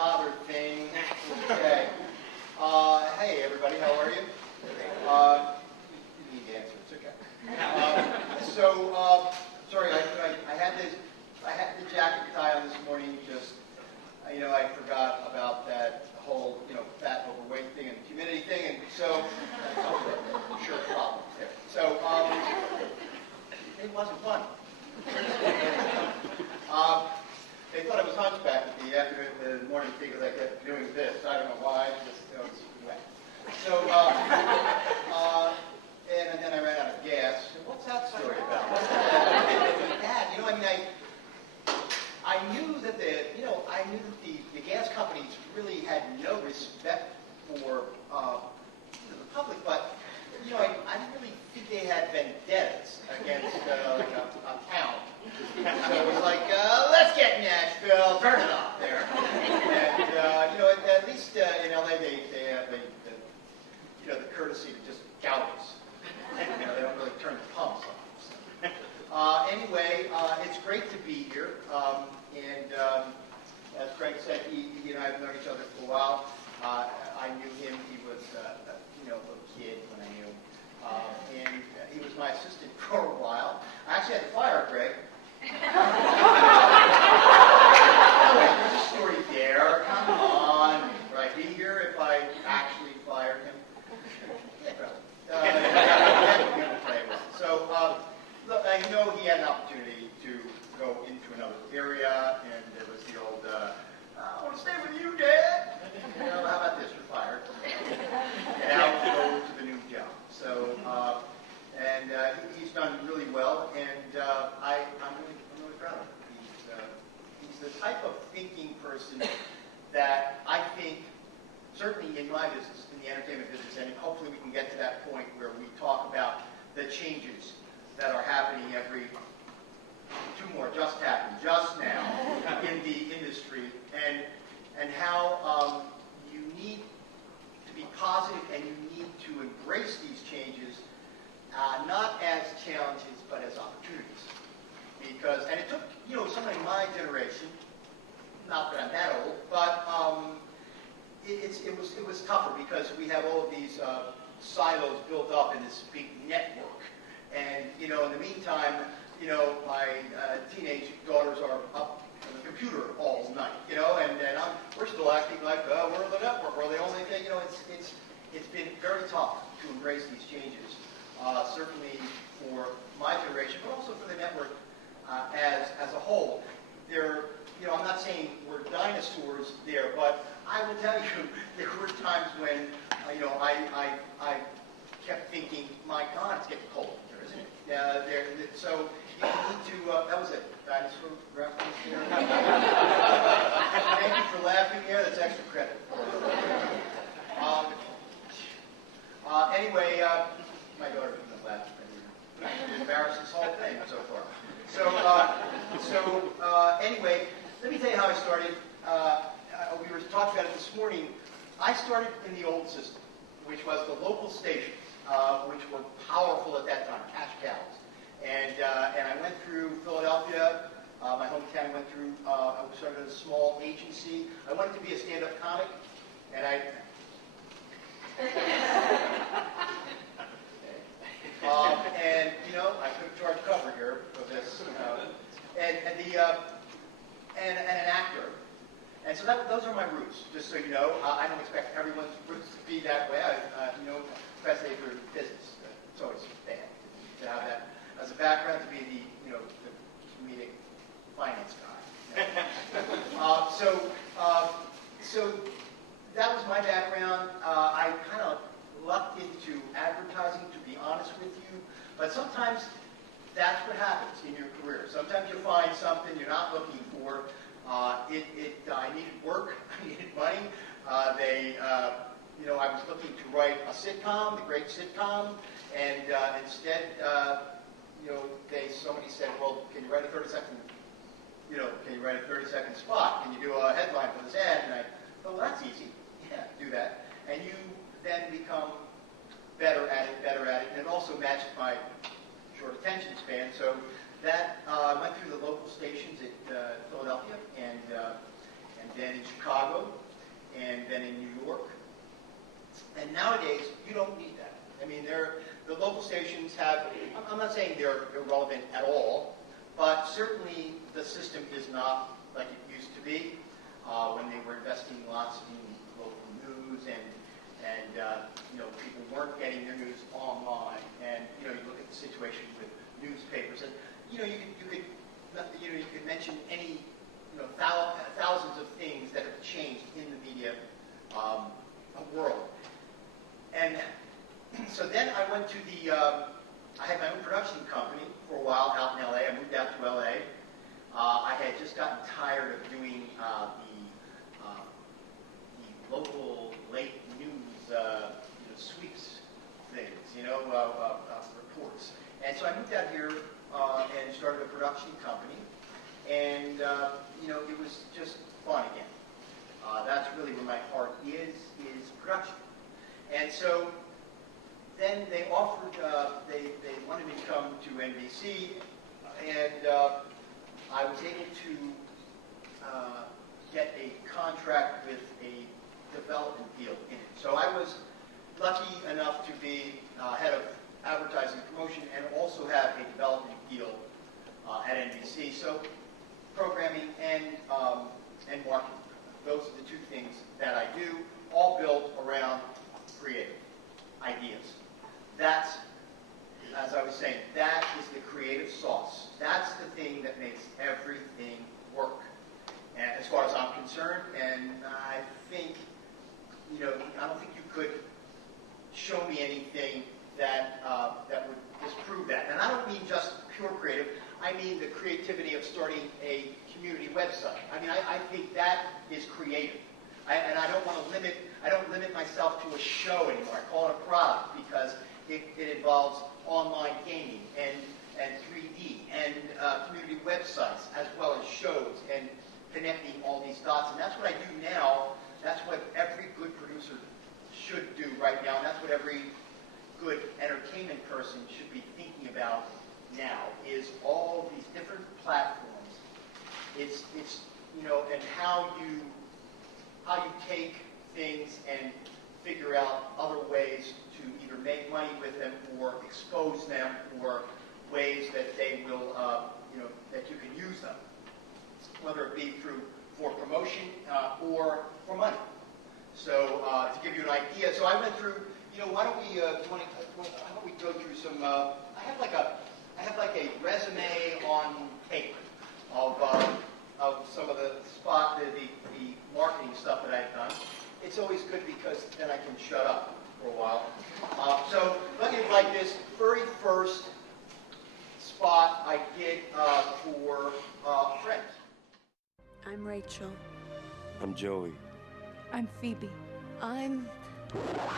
father thing. Okay. Hey, everybody, how are you? You need to answer. It's okay. Sorry, I had the jacket tie on this morning. Just, I forgot about that whole, fat, overweight thing and humidity thing, and so I'm sure problems there. So it wasn't fun. They thought I was hunchback at the morning thing because I kept doing this. I don't know why. Just it's wet. So and then I ran out of gas. What's that story about? What's that? I knew that the gas companies really had no respect for the public, but I didn't really think they had vendettas against a town. So it was like, let's get Nashville, turn it off there. And at least in LA they have the courtesy to just gout us. They don't really turn the pumps on. So. Anyway, it's great to be here. And as Craig said, he and I have known each other for a while. I knew him. He was a little kid when I knew him. And he was my assistant for a while. I actually had to fire Craig. Oh, wait, there's a story there. Come on. Would I be here if I actually fired him? Yeah, probably. So, look, I know he had an opportunity to go into another area, and there was the old, I want to stay with you, Dad. How about this? You're fired. And out go to the new job. So, and he's done really well, and I'm really proud of him. He's the type of thinking person that I think, certainly in my business, in the entertainment business, and hopefully we can get to that point where we talk about the changes that are happening every two more just happened just now in the industry, and how you need to be positive and you need to embrace these changes, not as challenges but as opportunities. Because, and it took somebody in my generation, not that I'm that old, but it was tougher because we have all of these silos built up in this big network, and in the meantime, my teenage daughters are up on the computer all night, and we're still acting like we're the network, we're the only thing. It's been very tough to embrace these changes, certainly for my generation, but also for the network as a whole. I'm not saying we're dinosaurs there, but I will tell you, there were times when I kept thinking, my God, it's getting cold here, isn't it? So you need to. That was a dinosaur reference here. Thank you for laughing here. That's extra credit. Anyway, my daughter didn't laugh. She embarrassed this whole thing so far. Anyway, let me tell you how I started. We were talking about it this morning. I started in the old system, which was the local stations, which were powerful at that time, cash cows. And I went through Philadelphia, my hometown. I started a small agency. I wanted to be a stand-up comic, and I couldn't charge cover here for this, and an actor. And so those are my roots, just so you know. I don't expect everyone's roots to be that way. Especially for business. It's always bad to have that as a background, to be the comedic finance guy. So that was my background. I kind of lucked into advertising, to be honest with you. But sometimes that's what happens in your career. Sometimes you find something you're not looking for. I needed work. I needed money. I was looking to write a sitcom, the great sitcom, and instead, somebody said, "Well, can you write a 30-second, spot? Can you do a headline for this ad?" And I thought, well, that's easy. Yeah, do that. And you then become better at it, and it also matched my short attention span. So that went through the local stations at Philadelphia, and then in Chicago, and then in New York. And nowadays, you don't need that. I mean, the local stations have, I'm not saying they're irrelevant at all, but certainly the system is not like it used to be when they were investing lots in local news and people weren't getting their news online. And you look at the situation with newspapers, and you could mention any thousands of things that have changed in the media world. And so then I went to I had my own production company for a while out in LA. I moved out to LA. I had just gotten tired of doing the local late news sweeps things, reports. And so I moved out here and started a production company. And it was just fun again. That's really where my heart is production. And so then they offered, they wanted me to come to NBC, and I was able to get a contract with a development deal in it. So I was lucky enough to be head of advertising promotion and also have a development deal at NBC. So programming and marketing. Those are the two things that I do, all built around creative ideas. That's, as I was saying, that is the creative sauce. That's the thing that makes everything work. And as far as I'm concerned, and I think, I don't think you could show me anything that would disprove that. And I don't mean just pure creative. I mean the creativity of starting a community website. I mean, I think that is creative. And I don't limit myself to a show anymore. I call it a product because it involves online gaming and 3D and community websites as well as shows and connecting all these dots. And that's what I do now. That's what every good producer should do right now. And that's what every good entertainment person should be thinking about now, is all these different platforms. It's and how you take things and figure out other ways to either make money with them or expose them, or ways that they will that you can use them, whether it be for promotion or for money. So to give you an idea, so I went through. Why don't we how about we go through some? I have like a resume on paper of some of the marketing stuff that I've done. It's always good because then I can shut up for a while. So look at like this very first spot I did for Friends. I'm Rachel. I'm Joey. I'm Phoebe. I'm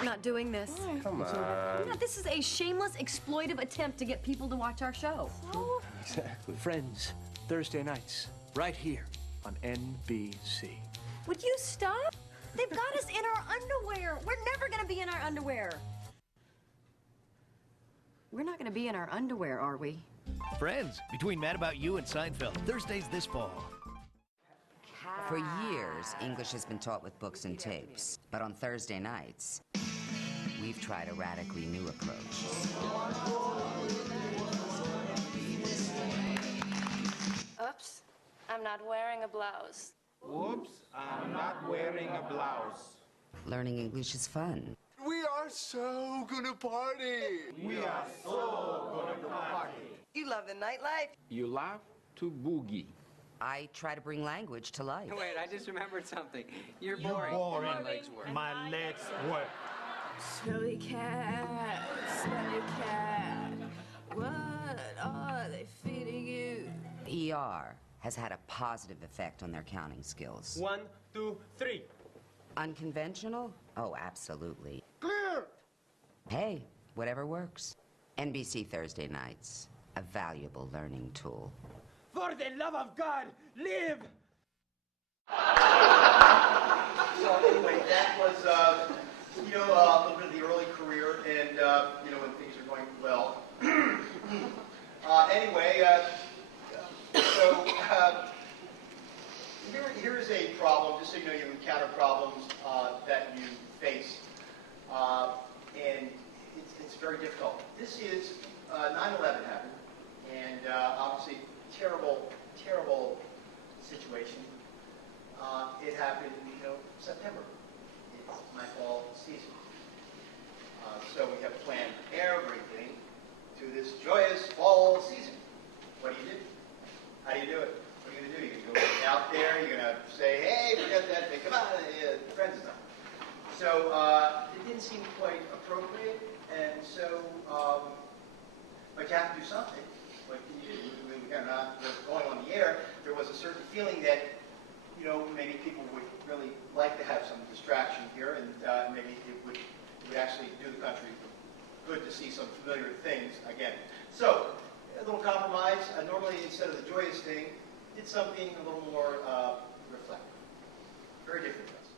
not doing this. Come on. Yeah, this is a shameless, exploitive attempt to get people to watch our show. Oh. Exactly. Friends, Thursday nights, right here on NBC. Would you stop? They've got us in our underwear. We're never going to be in our underwear. We're not going to be in our underwear, are we? Friends, between Mad About You and Seinfeld, Thursdays this fall. For years, English has been taught with books and tapes. But on Thursday nights, we've tried a radically new approach. Oops, I'm not wearing a blouse. Whoops, I'm not wearing a blouse. Learning English is fun. We are so gonna party. We are so gonna party. You love the nightlife. You love to boogie. I try to bring language to life. Wait, I just remembered something. You're boring. My legs work. My legs work. Smelly cat, smelly cat. What are they feeding you? ER has had a positive effect on their counting skills. 1, 2, 3. Unconventional? Oh, absolutely. Clear. Hey, whatever works. NBC Thursday nights, a valuable learning tool. For the love of God, live! So anyway, that was a little bit of the early career, and when things are going well. Anyway, so here is a problem, just so you know you encounter problems that you face, and it's very difficult. This is 9/11 happened, and obviously terrible, terrible situation. It happened, September. It's my fall season. So we have planned everything to this joyous fall season. What do? How do you do it? What are you going to do? You're going to go out there, you're going to say, hey, forget that thing, come on, friends and stuff. So it didn't seem quite appropriate, and so, but you have to do something. What can you do? We're not going on the air. There was a certain feeling that, maybe people would really like to have some distraction here, and maybe it would actually do the country good to see some familiar things again. So, a little compromise. Normally, instead of the joyous thing, did something a little more reflective. Very different to us.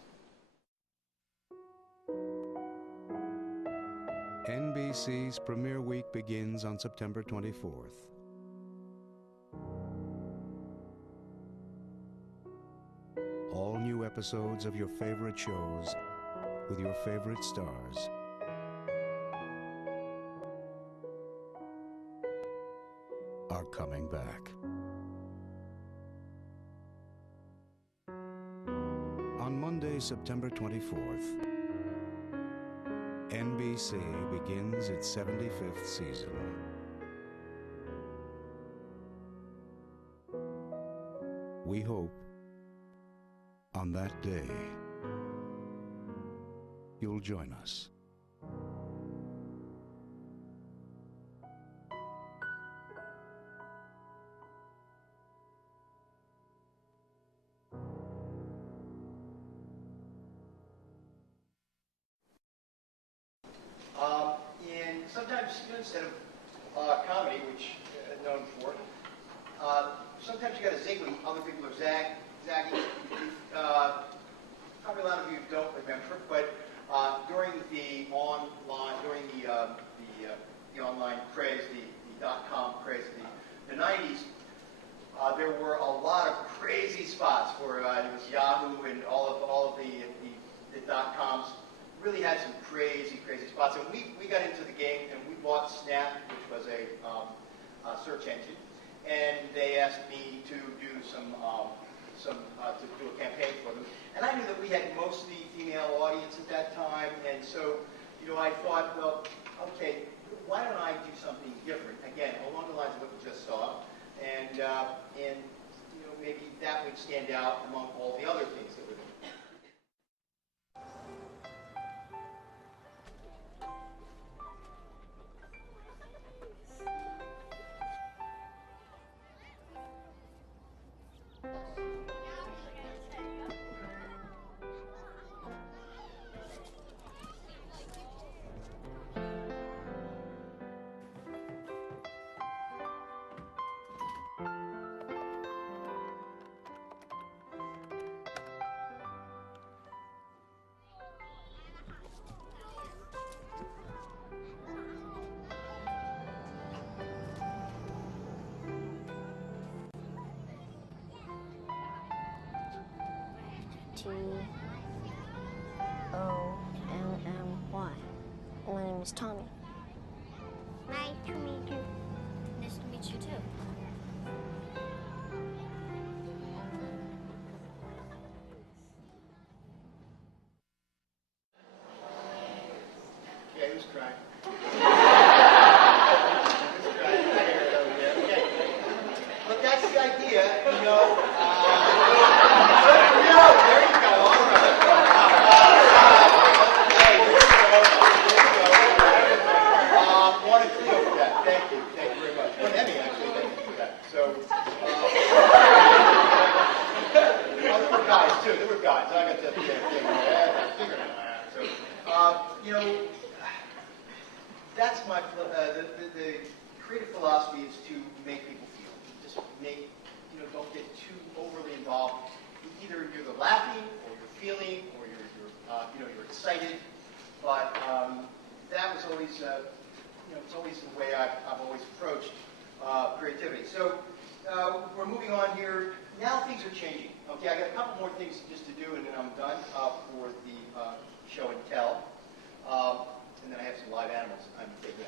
NBC's premiere week begins on September 24th. All new episodes of your favorite shows with your favorite stars. Are coming back. On Monday, September 24th, NBC begins its 75th season. We hope on that day you'll join us. And sometimes, instead of comedy, which known for, sometimes you got to zig when other people are zagging. Probably a lot of you don't remember, but during the online craze, the .com craze, the 90s, there were a lot of crazy spots where it was Yahoo and all of the .coms. Really had some crazy spots, and we got into the game, and we bought Snap, which was a search engine, and they asked me to do to do a campaign for them, and I knew that we had mostly female audience at that time, and so I thought, well, okay, why don't I do something different again along the lines of what you just saw, and maybe that would stand out among all the other things that we're doing. T-O-M-M-Y. My name is Tommy. Nice to meet you. Nice to meet you too. Yeah, who's crying? But that's the idea, there you go, all right. One and Cleo for that. Thank you very much. One Emmy, actually, thank you for that. So, there were guys, too. There were guys. I got that figure it out. So, that's my, the creative philosophy is to make people feel. Just make, don't get too overly involved. Either you're the laughing, or you're feeling, or you're excited. But that was always, it's always the way I've always approached creativity. So we're moving on here. Now things are changing. Okay, I got a couple more things just to do, and then I'm done for the show and tell. And then I have some live animals I'm taking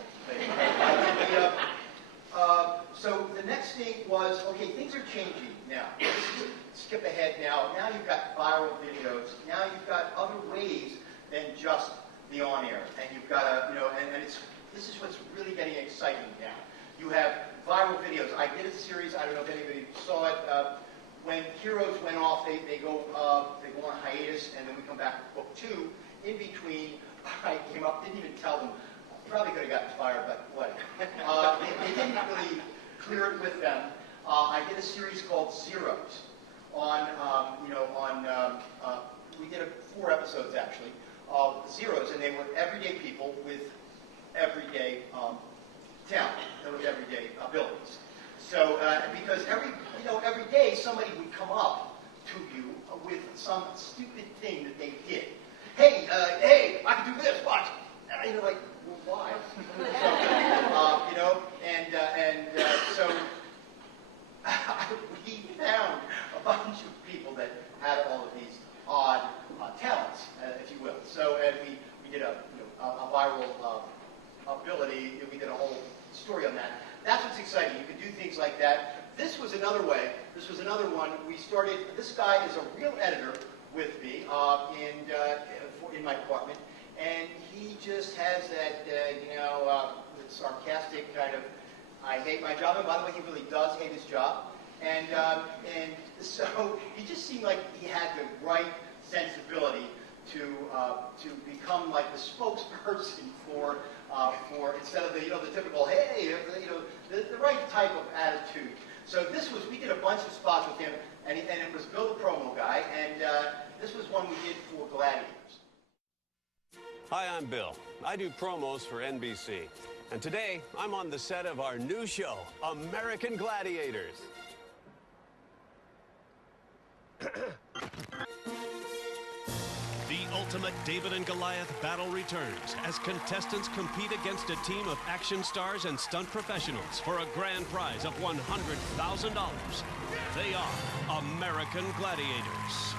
out. So the next thing was, okay, things are changing now. Skip ahead now. Now you've got viral videos. Now you've got other ways than just the on-air. And you've got a, this is what's really getting exciting now. You have viral videos. I did a series, I don't know if anybody saw it, when Heroes went off, they go on hiatus, and then we come back with book 2. In between, I came up, didn't even tell them, probably could have gotten fired, but whatever. They didn't really clear it with them. I did a series called Zeros on, we did 4 episodes actually, of Zeros, and they were everyday people with everyday talent, with everyday abilities. So, because every day somebody would come up to you with some stupid thing that they did. Hey, I can do this, watch. And you're like, well, why? So, we found a bunch of people that had all of these odd talents, if you will. So, and we did a viral ability. We did a whole story on that. That's what's exciting. You can do things like that. This was another way. This was another one. We started. This guy is a real editor with me in my department, and he just has that sarcastic kind of, I hate my job. And by the way, he really does hate his job. And so he just seemed like he had the right sensibility to become like the spokesperson for instead of the typical hey, the right type of attitude. So we did a bunch of spots with him, and it was Bill the promo guy, and this was one we did for Gladiators. Hi, I'm Bill. I do promos for NBC, and today I'm on the set of our new show, American Gladiators. The ultimate David and Goliath battle returns as contestants compete against a team of action stars and stunt professionals for a grand prize of $100,000. They are American Gladiators.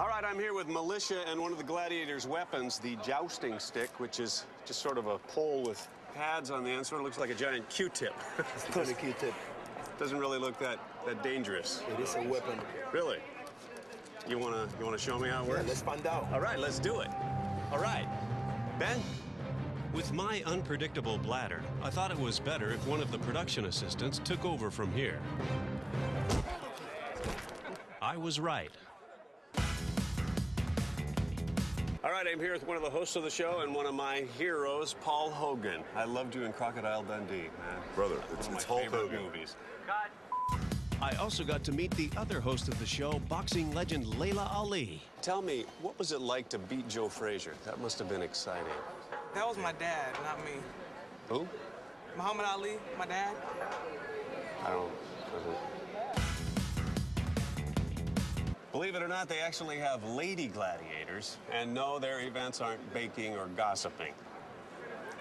All right, I'm here with militia and one of the Gladiators' weapons, the jousting stick, which is just sort of a pole with pads on the end. Sort of looks like a giant Q-tip. It's not a Q-tip. Doesn't really look that dangerous. It is a weapon. Really? You wanna show me how it works? Yeah, let's find out. All right, let's do it. All right, Ben? With my unpredictable bladder, I thought it was better if one of the production assistants took over from here. I was right. All right, I'm here with one of the hosts of the show and one of my heroes, Paul Hogan. I loved you in Crocodile Dundee, man. Brother, it's Hulk Hogan. Movies. I also got to meet the other host of the show, boxing legend Layla Ali. Tell me, what was it like to beat Joe Frazier? That must have been exciting. That was my dad, not me. Who? Muhammad Ali, my dad. Believe it or not, they actually have lady gladiators. And no, their events aren't baking or gossiping.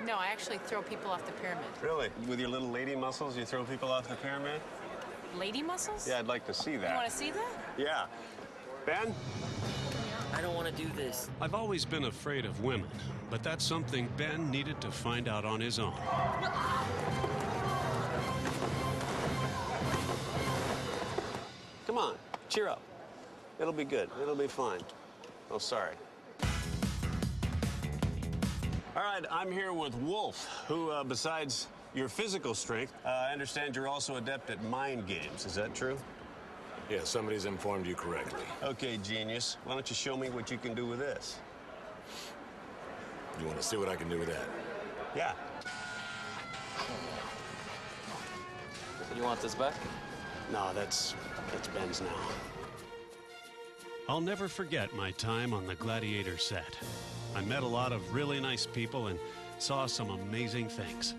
No, I actually throw people off the pyramid. Really? With your little lady muscles, you throw people off the pyramid? Lady muscles? Yeah, I'd like to see that. You want to see that? Yeah. Ben? I don't want to do this. I've always been afraid of women, but that's something Ben needed to find out on his own. Come on, cheer up. It'll be good. It'll be fine. Oh, sorry. All right, I'm here with Wolf, who, besides your physical strength, I understand you're also adept at mind games. Is that true? Yeah, somebody's informed you correctly. Okay, genius. Why don't you show me what you can do with this? You want to see what I can do with that? Yeah. You want this back? No, that's Ben's now. I'll never forget my time on the Gladiator set. I met a lot of really nice people and saw some amazing things.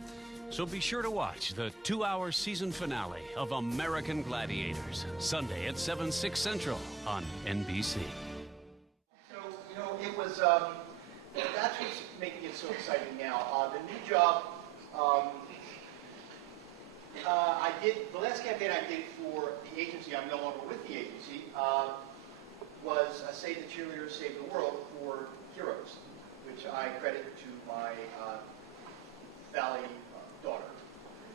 So be sure to watch the 2-hour season finale of American Gladiators, Sunday at 7/6 Central on NBC. So, it was, that's what's making it so exciting now. The new job, I did, the last campaign I did for the agency, I'm no longer with the agency, was Save the Cheerleaders, Save the World for Heroes, which I credit to my Valley daughter,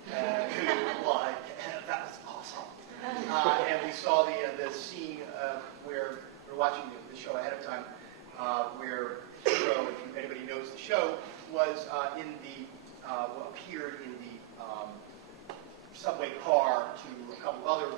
who lied. That was awesome. And we saw the scene where we're watching the show ahead of time, where Hero, if anybody knows the show, was appeared in the subway car to a couple of other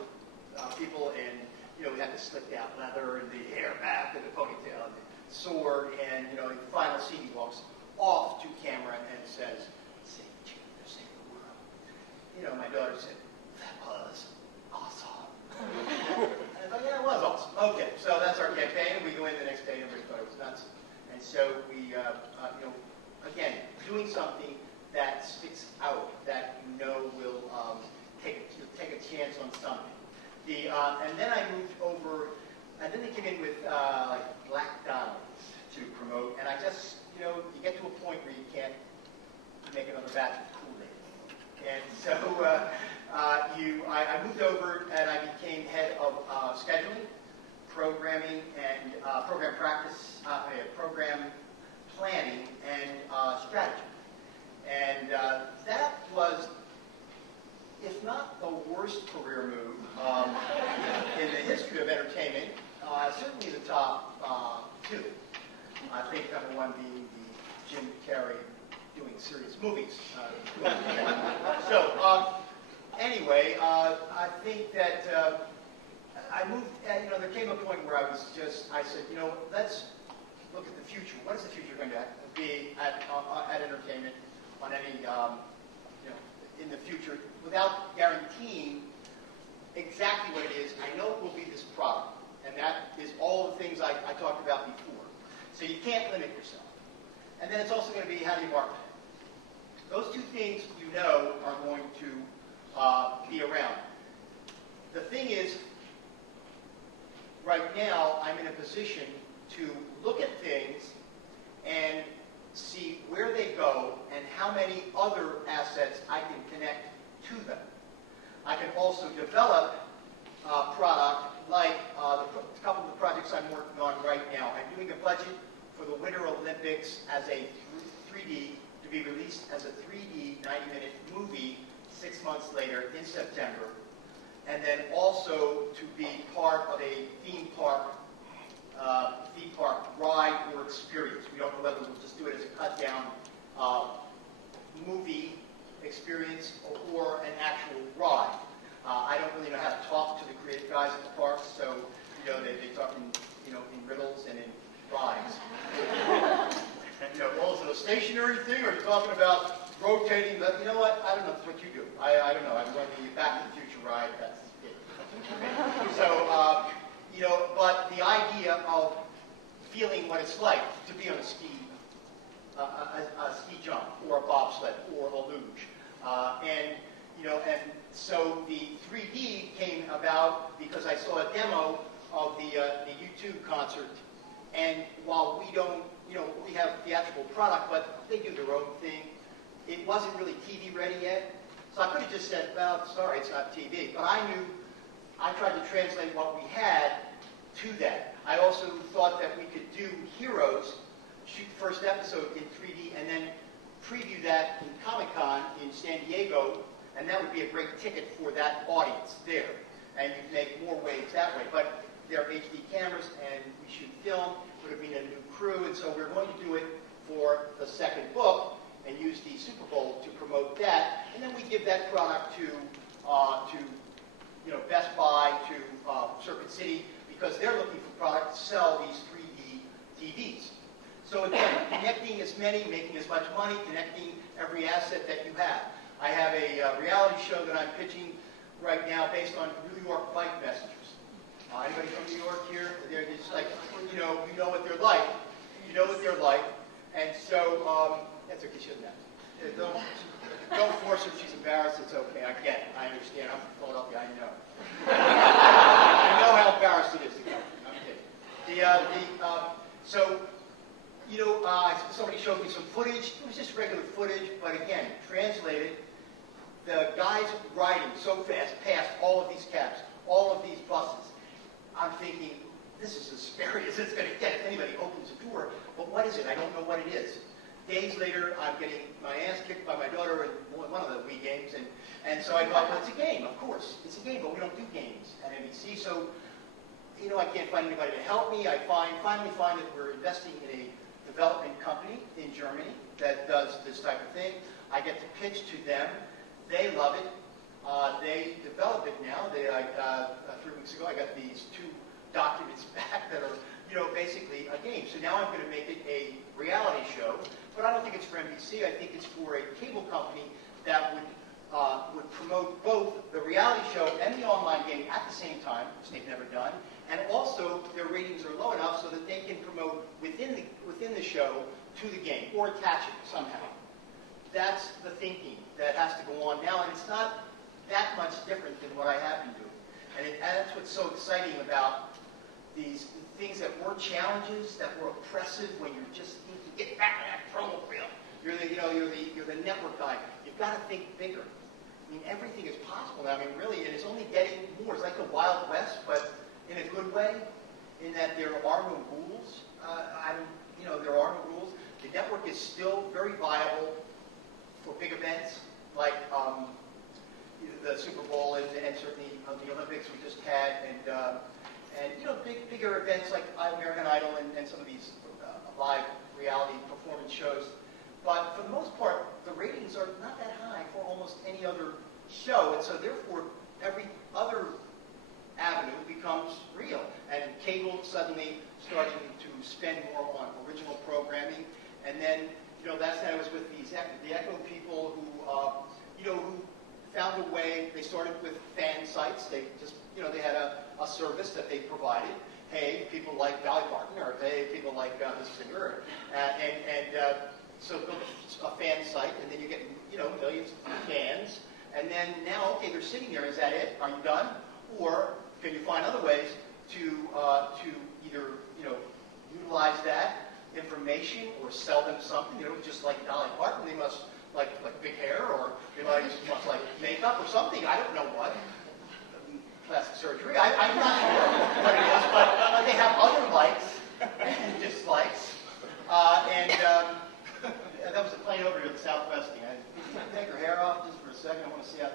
people, and we had the slicked out leather and the hair back and the ponytail and the sword, and in the final scene he walks off to camera and says, "Save the cheerleaders, save the world." My daughter said, "That was awesome." And I thought, yeah, it was awesome. Okay, so that's our campaign, and we go in the next day and everybody thought it was nuts. And so we, again, doing something that sticks out, that will take a chance on something. And then I moved over, and then they came in with like Black Diamonds to promote, and I just, you get to a point where you can't make another batch of Kool-Aid. And so I moved over and I became head of scheduling, programming, and program practice, program planning, and strategy. And that was, if not the worst career move in the history of entertainment, certainly the top two. I think number one being the Jim Carrey doing serious movies. So anyway, I think that I moved, there came a point where I said, let's look at the future. What is the future going to be at entertainment on any, in the future, without guaranteeing exactly what it is. I know it will be this product, and that is all the things I talked about before. So you can't limit yourself. And then it's also going to be how do you market it. Those two things are going to be around. The thing is, right now I'm in a position to look at things and see where they go and how many other assets I can connect to them. I can also develop product like a couple of the projects I'm working on right now. I'm doing a budget for the Winter Olympics as a 3D, to be released as a 3D 90-minute movie 6 months later in September, and then also to be part of a theme park ride or experience. We don't know whether we'll just do it as a cut-down movie experience or an actual ride. I don't really know how to talk to the creative guys at the parks, so they talk in riddles and in rhymes. Well, is it a stationary thing, or are you talking about rotating? You know what? I don't know. That's what you do. I don't know. I'm going to Back to the Future ride. That's it. So, but the idea of feeling what it's like to be on a ski jump, or a bobsled, or a luge, and so the 3D came about because I saw a demo of the U2 concert, and while we don't, we have theatrical product, but they do their own thing. It wasn't really TV ready yet, so I could have just said, well, sorry, it's not TV. But I tried to translate what we had to that. I also thought that we could do Heroes, shoot the first episode in 3D, and then preview that in Comic-Con in San Diego, and that would be a great ticket for that audience there. And you'd make more waves that way. But they're HD cameras, and we shoot film. It would have been a new crew, and so we're going to do it for the second book and use the Super Bowl to promote that. And then we give that product to Best Buy, to Circuit City, because they're looking for product to sell these 3D TVs. So again, connecting as many, making as much money, connecting every asset that you have. I have a reality show that I'm pitching right now based on New York bike messengers. Anybody from New York here? They're just like, you know what they're like. You know what they're like. And so, that's okay, she doesn't have to. Don't force her if she's embarrassed. It's okay. I get it. I understand. I'm from Philadelphia. I know. I know how embarrassed it is to go. I'm kidding. Somebody showed me some footage. It was just regular footage, but again, translated the guys riding so fast past all of these cabs, all of these buses. I'm thinking, this is as scary as it's going to get if anybody opens a door. But what is it? I don't know what it is. Days later, I'm getting my ass kicked by my daughter in one of the Wii games, and so I thought, well, it's a game, of course. It's a game, but we don't do games at NBC. So, you know, I can't find anybody to help me. I finally find that we're investing in a development company in Germany that does this type of thing. I get to pitch to them. They love it. They develop it now. 3 weeks ago, I got these 2 documents back that are, you know, basically a game. So now I'm going to make it a reality show, but I don't think it's for NBC. I think it's for a cable company that would promote both the reality show and the online game at the same time, which they've never done, and also their ratings are low enough so that they can promote within the show to the game or attach it somehow. That's the thinking that has to go on now, and it's not that much different than what I have been doing. And that's what's so exciting about these things that were challenges, that were oppressive when you just need to get back to that promo reel. You're the network guy. You've got to think bigger. I mean, everything is possible now. I mean, really, and it's only getting more. It's like the Wild West, but in a good way, in that there are no rules. There are no rules. The network is still very viable for big events like the Super Bowl and certainly the Olympics we just had, and you know, bigger events like American Idol and some of these live reality performance shows. But for the most part, the ratings are not that high for almost any other show, and so therefore every other avenue becomes real. And cable suddenly starting to spend more on original programming, and then, you know, that's how it was with the Echo people who found a way. They started with fan sites. They just, you know, they had a service that they provided. Hey, people like Dolly Parton, or hey, people like this singer, so build a fan site, and then you get, you know, millions of fans. And then now, okay, they're sitting there. Is that it? Are you done? Or can you find other ways to either, you know, utilize that information or sell them something? You know, just like Dolly Parton, they must like big hair, or they must like makeup or something. I don't know what. Plastic surgery. I'm not sure what it is, but they have other likes and dislikes. That was a plane over here at the Southwest thing. Take her hair off just for a second. I want to see how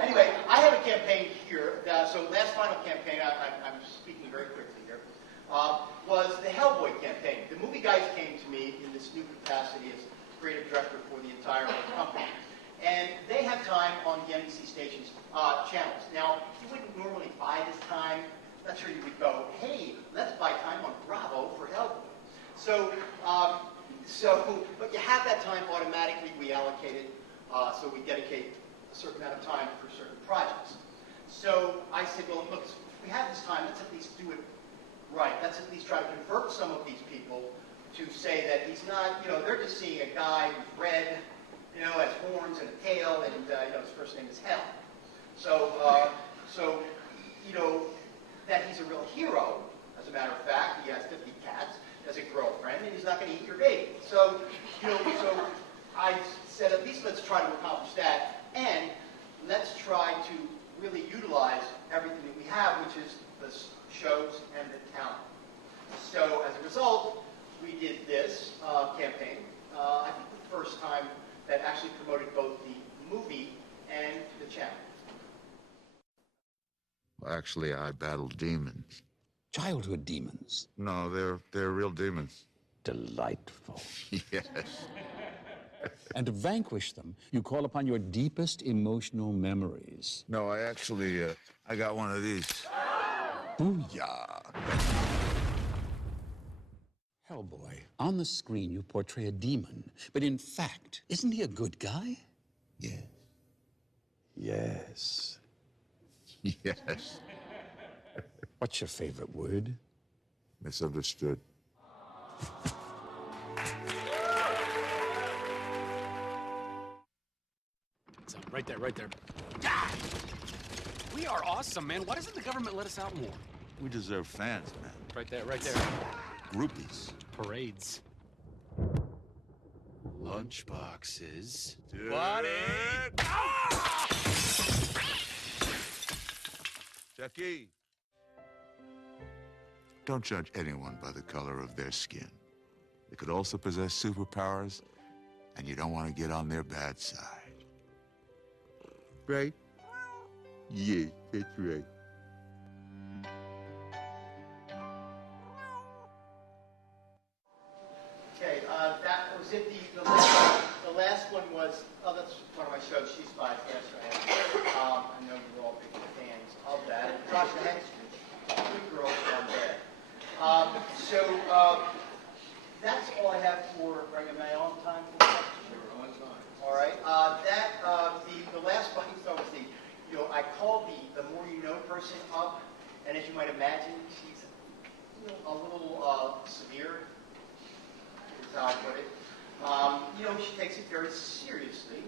anyway, I have a campaign here. So last final campaign, I'm speaking very quickly here, was the Hellboy campaign. The movie guys came to me in this new capacity as creative director for the entire company. And they have time on the NBC stations channels. Now, you wouldn't normally buy this time. Not sure you would go, hey, let's buy time on Bravo for Hellboy. But you have that time automatically reallocated, so we dedicate a certain amount of time for certain projects. So I said, well, look, if we have this time, let's at least do it right. Let's at least try to convert some of these people to say that he's not, you know, they're just seeing a guy who's red, you know, has horns and a tail, and, you know, his first name is Hell. So, you know, that he's a real hero, as a matter of fact. He has 50 cats, has a girlfriend, and he's not going to eat your baby. So, you know, so I said, at least let's try to accomplish that, and let's try to really utilize everything that we have, which is the shows and the talent. So, as a result, we did this campaign. I think the first time that actually promoted both the movie and the channel. Actually, I battled demons. Childhood demons? No, they're real demons. Delightful. Yes. And to vanquish them, you call upon your deepest emotional memories. No, I got one of these. Booyah! Hellboy, on the screen you portray a demon, but in fact, isn't he a good guy? Yes. Yes. Yes. What's your favorite word? Misunderstood. So, right there. Ah! We are awesome, man. Why doesn't the government let us out more? We deserve fans, man. Right there. Groupies. Parades. Lunchboxes. Buddy! Jackie! Don't judge anyone by the color of their skin. They could also possess superpowers, and you don't want to get on their bad side. Right? Yeah, that's right. Okay, that was it. The last one was, oh, that's one of my shows, She's Five. Yes, I know you're all big fans of that. Josh the Hextridge, Good Girls Gone Bad. That's all I have for, right, am I on time for that? Sure, on time. All right, the last one, so was I called the More You Know person up, and as you might imagine, she's a little severe, is how I put it. She takes it very seriously.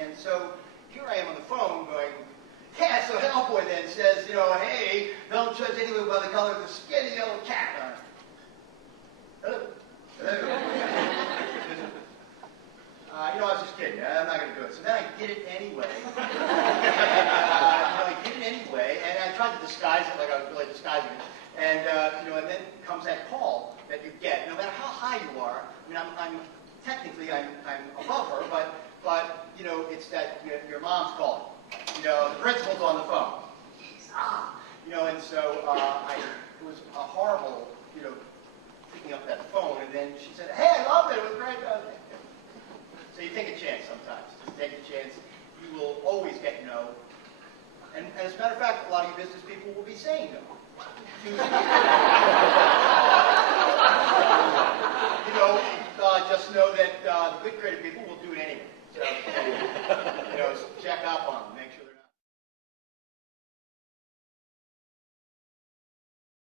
And so here I am on the phone going, yeah, so Hellboy then says, hey, don't judge anyone by the color of the skin of the yellow cat. Hello? Hello? I was just kidding. I'm not going to do it. So then I did it anyway. I did it anyway, and I tried to disguise it like I was really disguising it. And, and then comes that call that you get. No matter how high you are, I mean, I'm technically above her, but it's that your mom's calling. The principal's on the phone. And so it was a horrible, picking up that phone, and then she said, hey, I loved it. It was great. So you take a chance sometimes. Just take a chance. You will always get no. And as a matter of fact, a lot of you business people will be saying no. Just know that the good creative people will do it anyway. So, check up on them.